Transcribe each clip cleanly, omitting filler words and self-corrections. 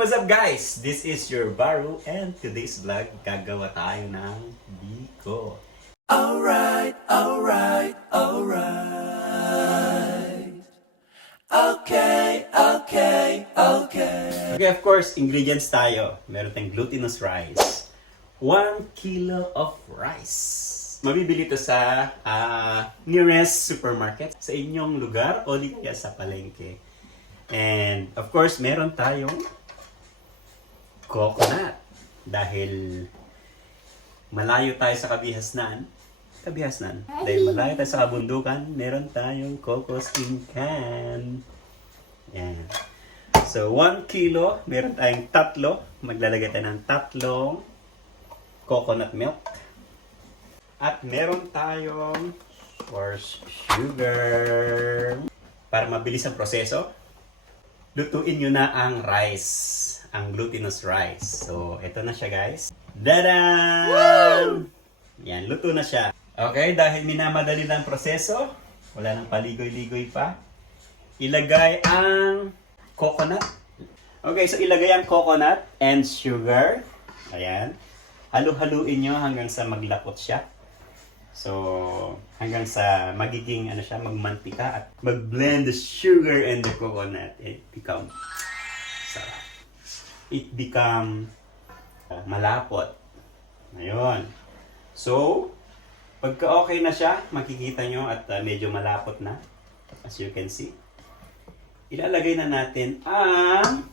what's up guys? This is your Baru and today's vlog gagawa tayo ng biko. Alright. Okay. Okay, of course, ingredients tayo. Meron tayong glutinous rice. 1 kilo of rice. Mabibili ito sa nearest supermarket sa inyong lugar o di kaya sa palengke. And of course, meron tayong coconut. Dahil malayo tayo sa kabihasnan. Dahil malayo tayo sa kabundukan, meron tayong cocoa skin can. Yan. So, 1 kilo, meron tayong tatlo. Maglalagay tayo ng tatlong coconut milk. At meron tayong, of course, sugar. Para mabilis ang proseso, lutuin nyo na ang rice. Ang glutinous rice. So, ito na siya guys. Dadan! Yan, luto na siya. Okay, dahil minamadali na ang proseso, wala nang paligoy-ligoy pa, ilagay ang coconut. Okay, so ilagay ang coconut and sugar. Ayan. Halu-haluin nyo hanggang sa maglapot siya. So, hanggang sa magiging magmantika at mag-blend the sugar and the coconut. It become sarap. It become malapot. Ayun. So, pagka okay na siya, makikita nyo at medyo malapot na. As you can see. Ilalagay na natin ang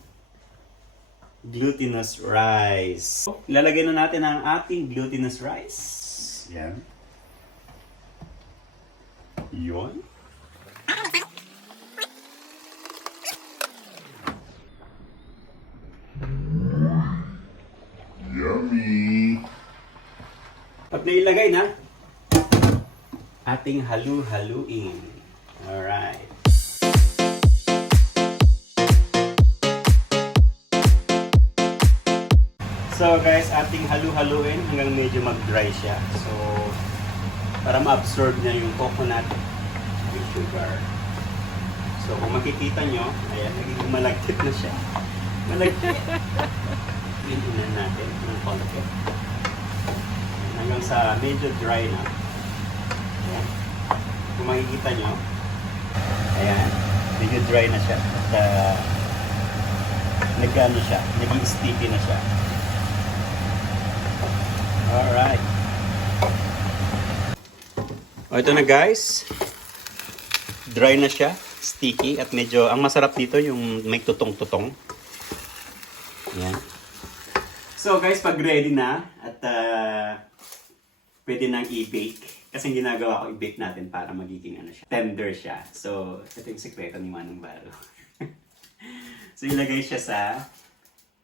glutinous rice. Ilalagay na natin ang ating glutinous rice. Yan. Yun. Yummy. Pag nailagay na, ating halu-haluin. Alright. So guys, ating halu-haluin hanggang medyo mag-dry siya. So, para ma-absorb niya yung coconut with sugar. So, kung makikita nyo, ayan, nagiging malagkit na siya. Malagkit. Inunan natin ng konti. Hanggang sa medyo dry na. Ayan. Kung makikita nyo, ayan, medyo dry na siya. At nag-ano siya, naging sticky na siya. Alright. O, ito na guys. Dry na siya, sticky, at medyo, ang masarap dito yung may tutong-tutong. Ayan. So guys, pag ready na at pwede nang i-bake. Kasi ginagawa ko i-bake natin para magiging tender siya. So, ito yung sekreto ni Manong Baro. So, ilagay siya sa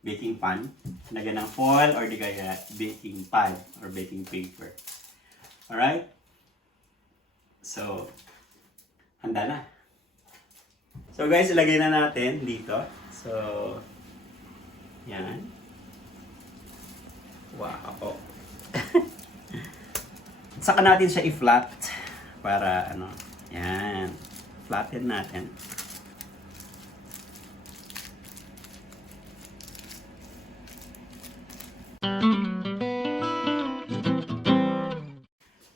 baking pan. Lagyan ng foil or di kaya baking pad or baking paper. Alright? So, handa na. So guys, ilagay na natin dito. So, yan. Wow. Saka natin siya i-flat para yan. Flatten natin.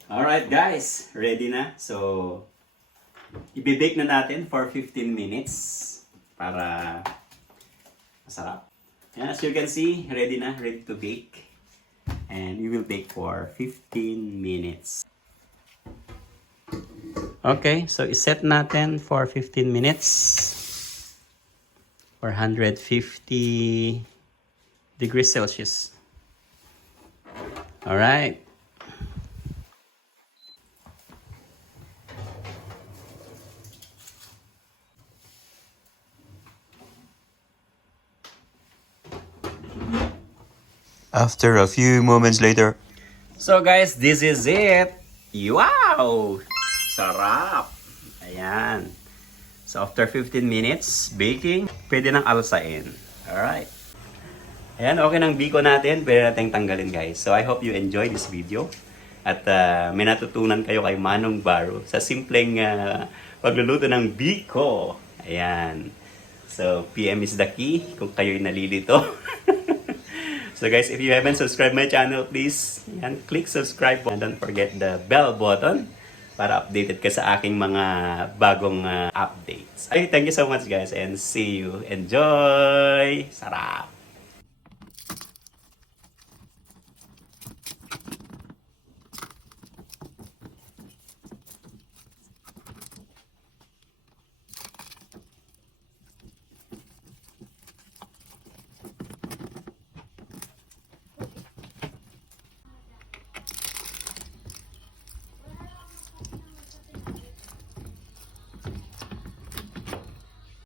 Alright guys, ready na. So, i-bake na natin for 15 minutes para masarap. Yan, as you can see, ready na, ready to bake. And we will bake for 15 minutes. Okay, so iset natin for 15 minutes or 150 degrees Celsius. Alright. After a few moments later. So guys, this is it. Wow! Sarap! Ayan. So after 15 minutes baking, pwede nang alsain. Alright. Ayan, okay ng biko natin. Pwede natin tanggalin guys. So I hope you enjoy this video. At may natutunan kayo kay Manong Baro sa simpleng pagluluto ng biko. Ayan. So, PM is the key kung kayo'y nalilito. So guys, if you haven't subscribed my channel, please yan, click subscribe and don't forget the bell button para updated ka sa aking mga bagong updates. Okay, thank you so much guys and see you. Enjoy! Sarap!